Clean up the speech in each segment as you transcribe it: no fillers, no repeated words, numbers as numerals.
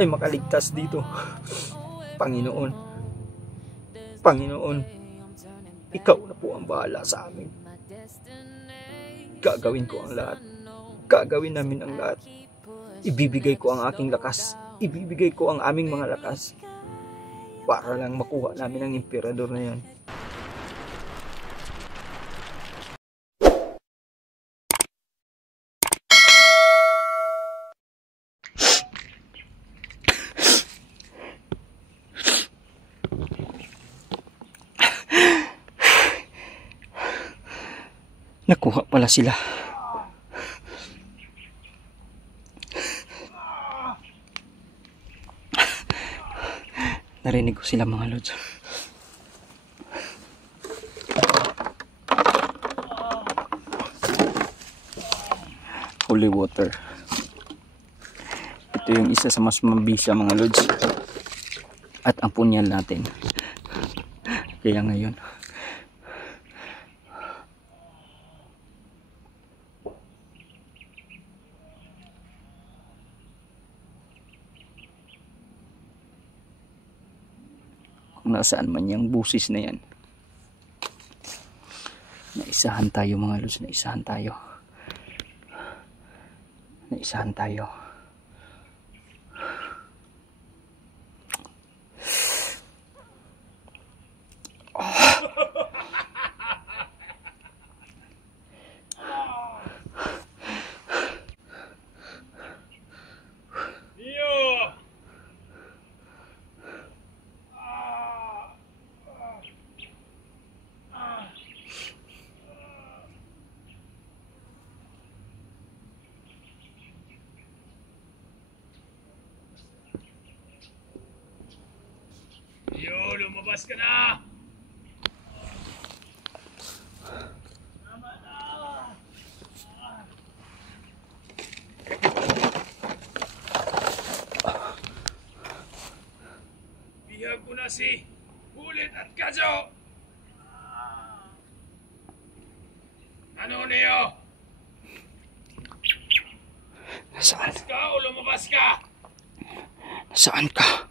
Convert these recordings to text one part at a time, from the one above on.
ay makaligtas dito. Panginoon, Panginoon, ikaw na po ang bahala sa amin. Gagawin ko ang lahat. Gagawin namin ang lahat. Ibibigay ko ang aking lakas. Ibibigay ko ang aming mga lakas para lang makuha namin ang emperador na yan. Nakuha pala sila. Narinig ko sila mga lods. Holy water. Ito yung isa sa mas mabisa mga lods. At ang punyal natin. Kaya ngayon, kung nasaan man yung busis na yan, naisahan tayo mga lods, naisahan tayo. Naisahan tayo. Yo, lumabas ka na! Tama na! Bihag ko na si Bullet at Kadyo! Ano niyo? Nasaan? Lumabas ka o lumabas ka? Nasaan ka?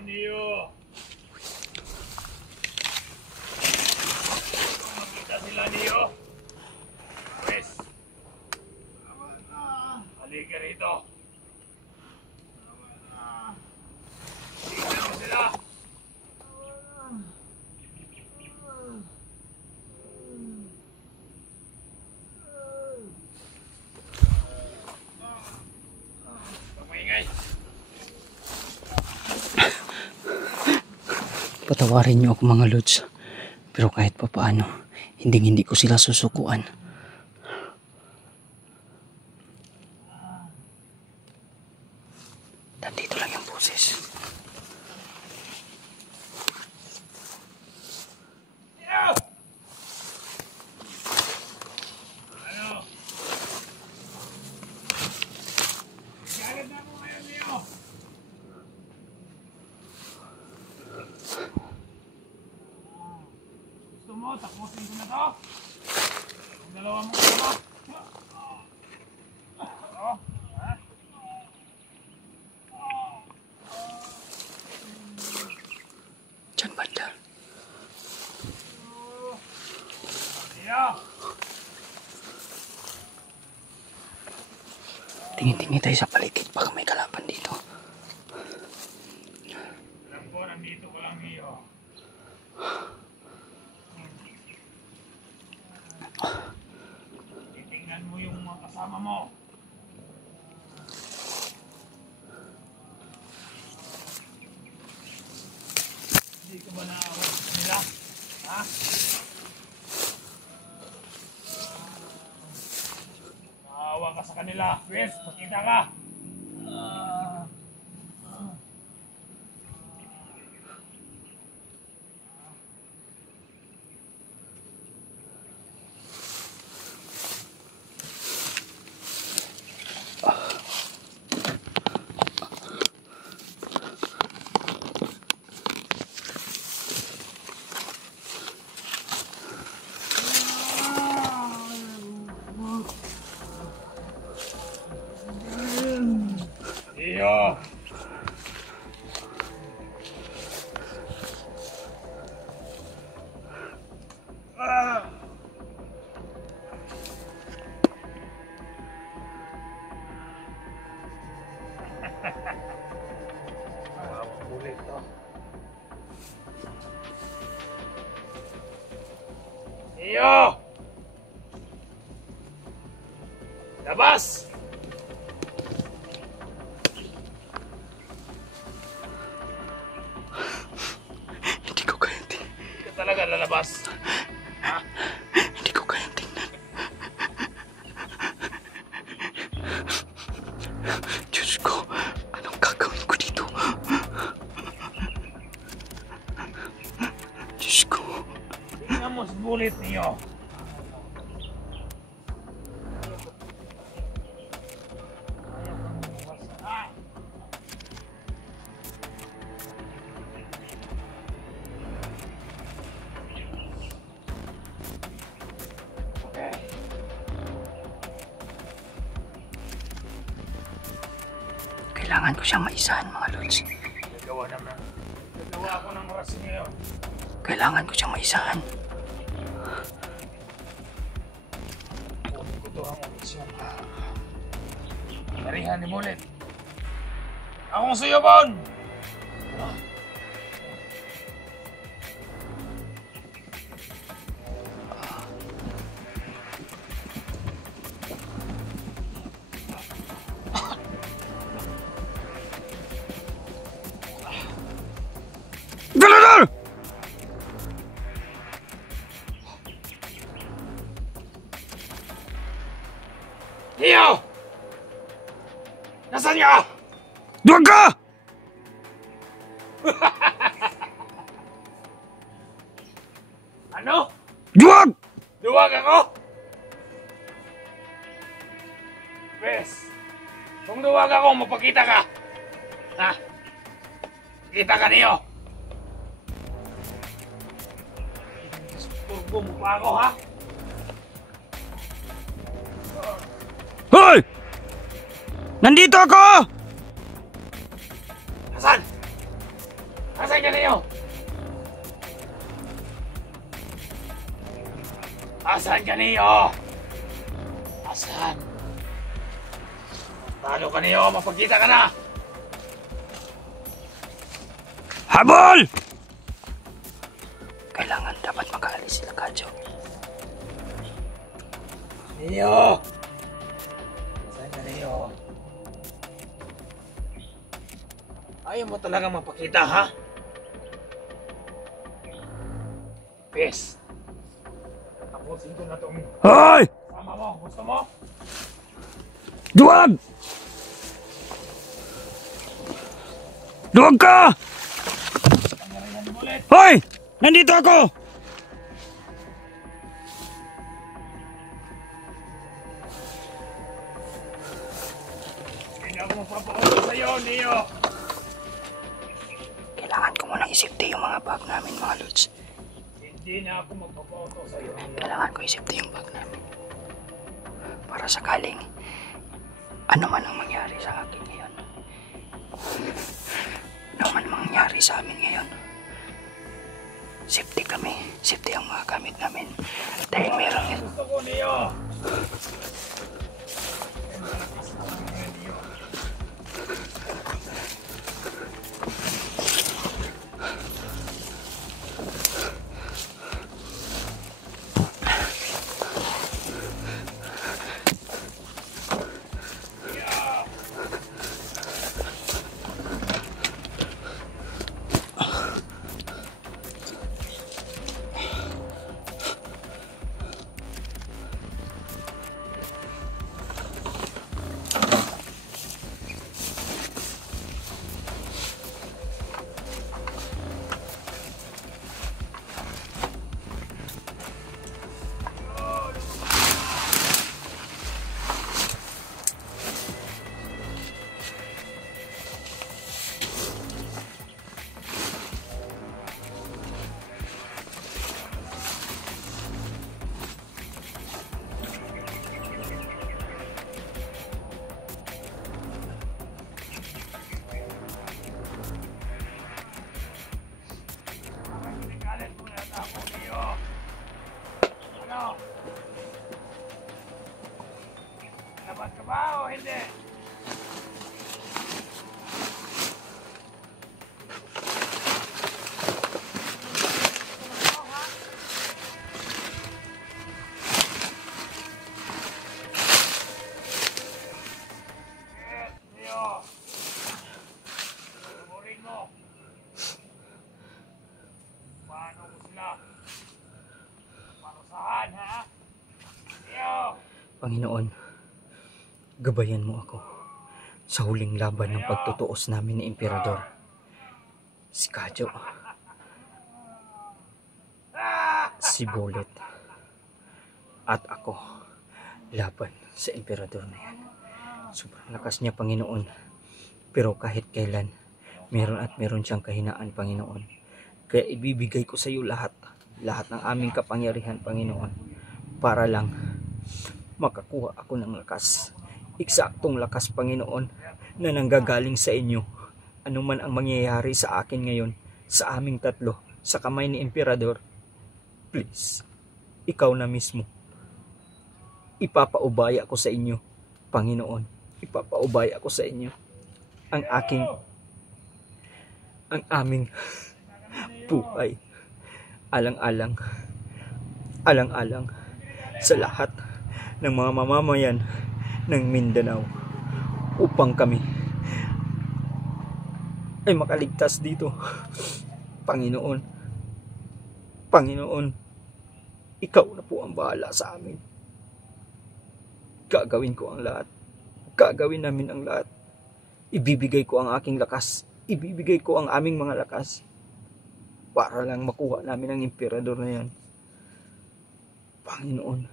Niyo. Makita sila niyo. Pwes. Halika rito. Tingnan mo sila. Pagmaingay. Patawarin niyo ako mga lods. Pero kahit pa paano, hindi ko sila susukuan. Nandito lang yung boses. Ano? Galit na ako ngayon niyo. Gusto mo, tapusin ko na to? Ang dalawa mong kasama? Oo? Ha? Diyan banda. Iyo! Tingin-tingin tayo sa paligid. Baka may kalaban dito. Alam ko, nandito ko lang iyo. Titingnan mo yung mga kasama mo. Gusto ba na ako sa kanila? Ha? Naawa ka sa kanila. Pwes, pakita ka. Iyo. Ulit to. Iyo. Labas. Hindi ko kaya Hindi ka talaga lalabas. Ha? Hindi ko kaya tingnan. Diyos ko, anong gagawin ko dito? Diyos ko. Tingnan mo sa bulit niyo. Kailangan ko siyang maisahan, mga lods. Gagawa naman. Gagawa ako ng oras ngayon. Kailangan ko siyang maisahan. Kunin ko to ang opisyon. Tarihan ni Mulit. Akong suyobon! Galador! Iyo! Nasaan ka? Duwag ka! Ano? Duwag! Duwag ako? Bes, kung duwag ako, mapakita ka. Ha? Kita ka niyo. Turbo mo pa ako, ha? Hoy! Nandito ako! Asan? Asan ka niyo? Asan ka niyo? Asan? Talo ka niyo, mapagkita ka na! Habol! Kailangan dapat makaalis sila, Kadyo. Niyo! Asan ka niyo? Ayaw mo talaga mapakita, ha? Pes! Tapusin ko na itong Hoy! sama mo. Gusto mo? Duwag! Duwag ka! Pangyarihan mo ulit. Hoy! Nandito ako! Hindi ako magpapauto sa'yo, Niyo. Kailangan ko muna isipte yung mga bag namin, mga lods. Hindi na ako magpapauto sa'yo, Niyo. Kailangan ko isipte yung bag namin. Para sakaling ano man ang mangyari sa akin ngayon. Ano man mangyari sa amin ngayon. Safety kami. Safety ang mga gamit namin. Dahil meron yan. Gusto ko, Niyo. Panginoon, gabayan mo ako sa huling laban ng pagtutuos namin ni Emperador. Si Kadyo, si Bullet, at ako laban sa Emperador na yan. Sobrang lakas niya, Panginoon. Pero kahit kailan, meron siyang kahinaan, Panginoon. Kaya ibibigay ko sa iyo lahat ng aming kapangyarihan, Panginoon, para lang makakuha ako ng lakas. Eksaktong lakas, Panginoon, na nanggagaling sa inyo. Ano man ang mangyayari sa akin ngayon, sa aming tatlo, sa kamay ni Emperador, please, ikaw na mismo. Ipapaubaya ko sa inyo, Panginoon. Ipapaubaya ko sa inyo ang aming buhay. Alang-alang sa lahat ng mga mamamayan ng Mindanao upang kami ay makaligtas dito. Panginoon, ikaw na po ang bahala sa amin. Gagawin ko ang lahat. Gagawin namin ang lahat. Ibibigay ko ang aking lakas. Ibibigay ko ang aming mga lakas para lang makuha namin ang Emperador na yan. Panginoon,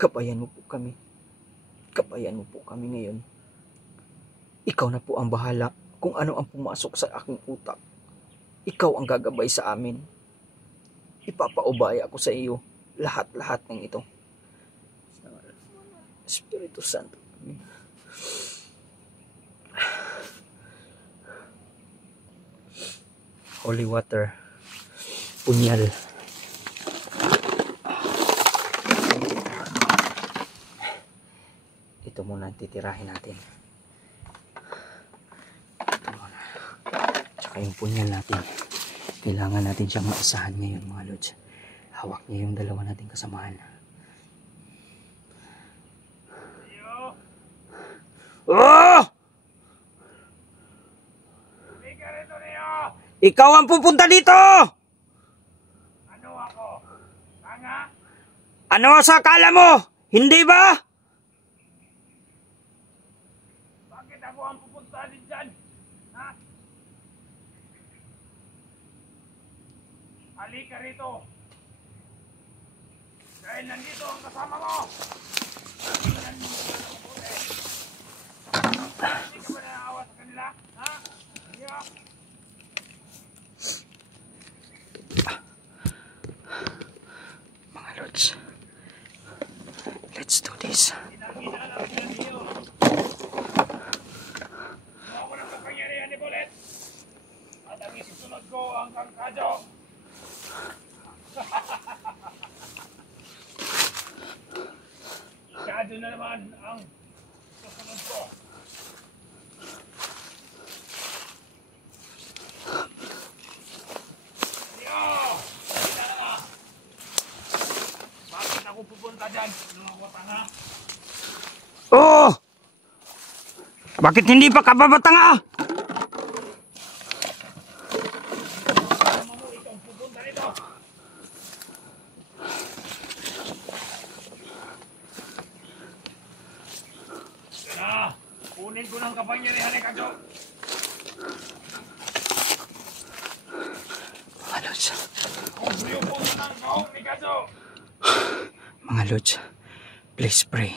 gabayan mo po kami. Gabayan mo po kami ngayon. Ikaw na po ang bahala kung ano ang pumasok sa aking utak. Ikaw ang gagabay sa amin. Ipapaubaya ko sa iyo lahat ng ito. Espiritu Santo. Holy water. Punyal. Ito muna ang titirahin natin. Ito muna. Tsaka yung punyal natin. Kailangan natin siyang maisahan ngayon, mga lods. Hawak niya yung dalawa nating kasamahan. Oh! Ikaw ang pupunta dito! Ano ako? Tanga? Ano sa akala mo? Hindi ba? Bakit ako ang pupunta din dyan? Ha? Halika rito. Dahil nandito ang kasama mo. Tingnan mo sila ng mabuti. Hindi ka ba naawa sa kanila? Ha? Yeah. Mga lods, let's do this. Inang-inaalam nila niyo. Ako ng kapangyarihan ni Bullet. At ang isusunod ko ang Kadyo. Kadyo na naman ang susunod ko. Bakit ako pupunta dyan? Ano ako tanga? Oh! Bakit hindi pa kababatanga? Ano mo ikaw pupunta rito? Kaya, kunin ko ng kapangyarihan ni Kadyo. Mga lods, Kung suyupo mo ng kaong ni Kadyo. mga lods, please pray.